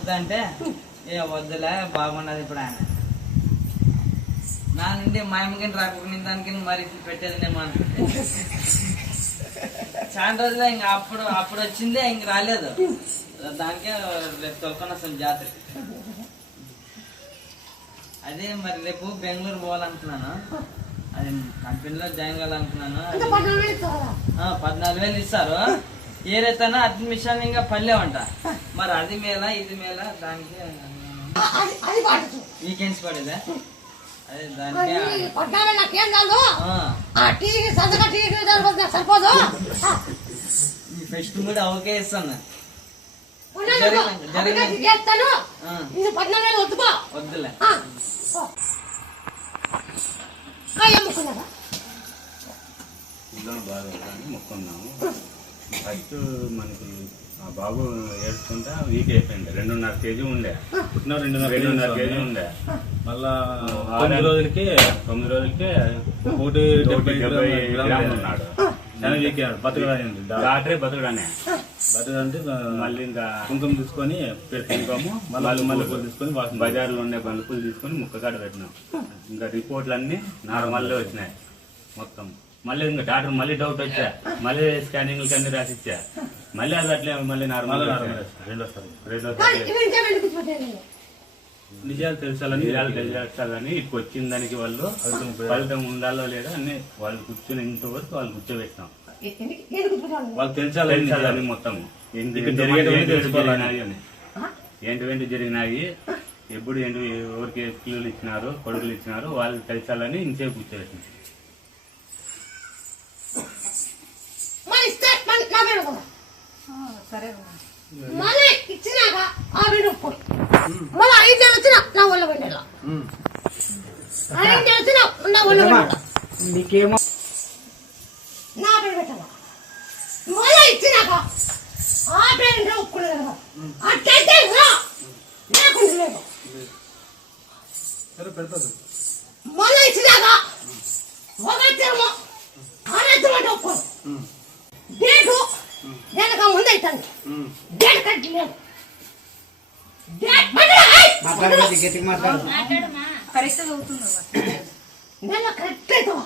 వద్దంటే ఏ వద్దులే బాగున్నది ఇప్పుడు ఆయన నా నిండి మా అమ్మకి రాకుండా దానికి మరి పెట్టేది నేను చాలా రోజులే ఇంక అప్పుడు వచ్చిందే ఇంక రాలేదు దానికే రేపు తొలకొని వస్తాం జాతర అదే మరి రేపు బెంగళూరు పోవాలనుకున్నాను అది కంపెనీలో జాయిన్ కావాలనుకున్నాను 14,000 ఇస్తారు ఏదైతేనో అడ్మిషన్ ఇంకా పల్లెవంట మరి అది మేళ ఇది మేళ దానికి వీకెండ్స్ పడేదా అదే దానికి ఫెస్ట్ కూడా అవకే ఇస్తాను వద్దులే బాగా మొక్కున్నాము ఫస్ట్ మనకి ఆ బాబు ఏడుచుకుంటా వీక్ అయిపోయింది 2.5 kg ఉండే పుట్టిన 2.5 kg ఉండే మళ్ళా 9 రోజులకి 170 గ్రాములు ఉన్నాడు చాలా వీక్ బతుకడానికి డాక్టరే బతుకడానే బతుకంటే మళ్ళీ ఇంకా కుంకుమ తీసుకొని కుంకుమ మళ్ళీ మల్లెపూలు తీసుకొని బజార్లో ఉండే మల్లెపూలు తీసుకొని ముక్కకాడ పెట్టినాం ఇంకా రిపోర్ట్లు అన్ని నార్మల్లే వచ్చినాయి మొత్తం మళ్ళీ ఇంకా డాక్టర్ మళ్ళీ డౌట్ వచ్చా మళ్ళీ స్కానింగ్ అన్ని రాసిచ్చా మళ్ళీ అది అట్లే మళ్ళీ నార్మల్ నిజాలు తెలిసాలని ఇటు వచ్చిన దానికి వాళ్ళు ఫలితం ఉండాలో లేదా అని వాళ్ళు కూర్చొని ఇంతవరకు వాళ్ళు కూర్చోబెట్టినాం వాళ్ళు తెలిసాలని మొత్తం ఏంటి జరిగినాయి ఎప్పుడు ఏంటి ఎవరికి పిల్లలు ఇచ్చినారు కొడుకులు ఇచ్చినారు వాళ్ళు తెలిసాలని ఇంతసేపు కూర్చోబెట్టినాం మళ్ళీ ఇచ్చినాక ఆ బిడ్డ మళ్ళీ 5 నెలలు వచ్చినా నా ఒళ్ళ బిడ్డ 5 నెలలు వచ్చినా నా ఒళ్ళ బిడ్డ నా బిడ్డ పెట్టాల మళ్ళీ ఇచ్చినాక ఆ బిడ్డ ఒప్పుకునేదా అట్టయితే లేకుండా మళ్ళీ ఇచ్చినాక ఒకటేమో ఆడేమంటే ఒప్పుకోదు డేటు వెనక ముందు అవుతాను డేట్ కట్టలేదు కరెక్ట్ అవుతావా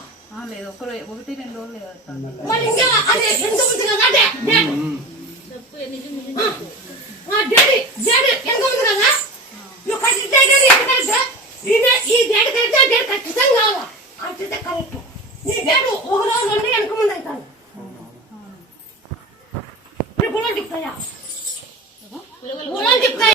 లేదు 1-2 రోజులు మరి ఇంకా అదే ఎందుకు డేట్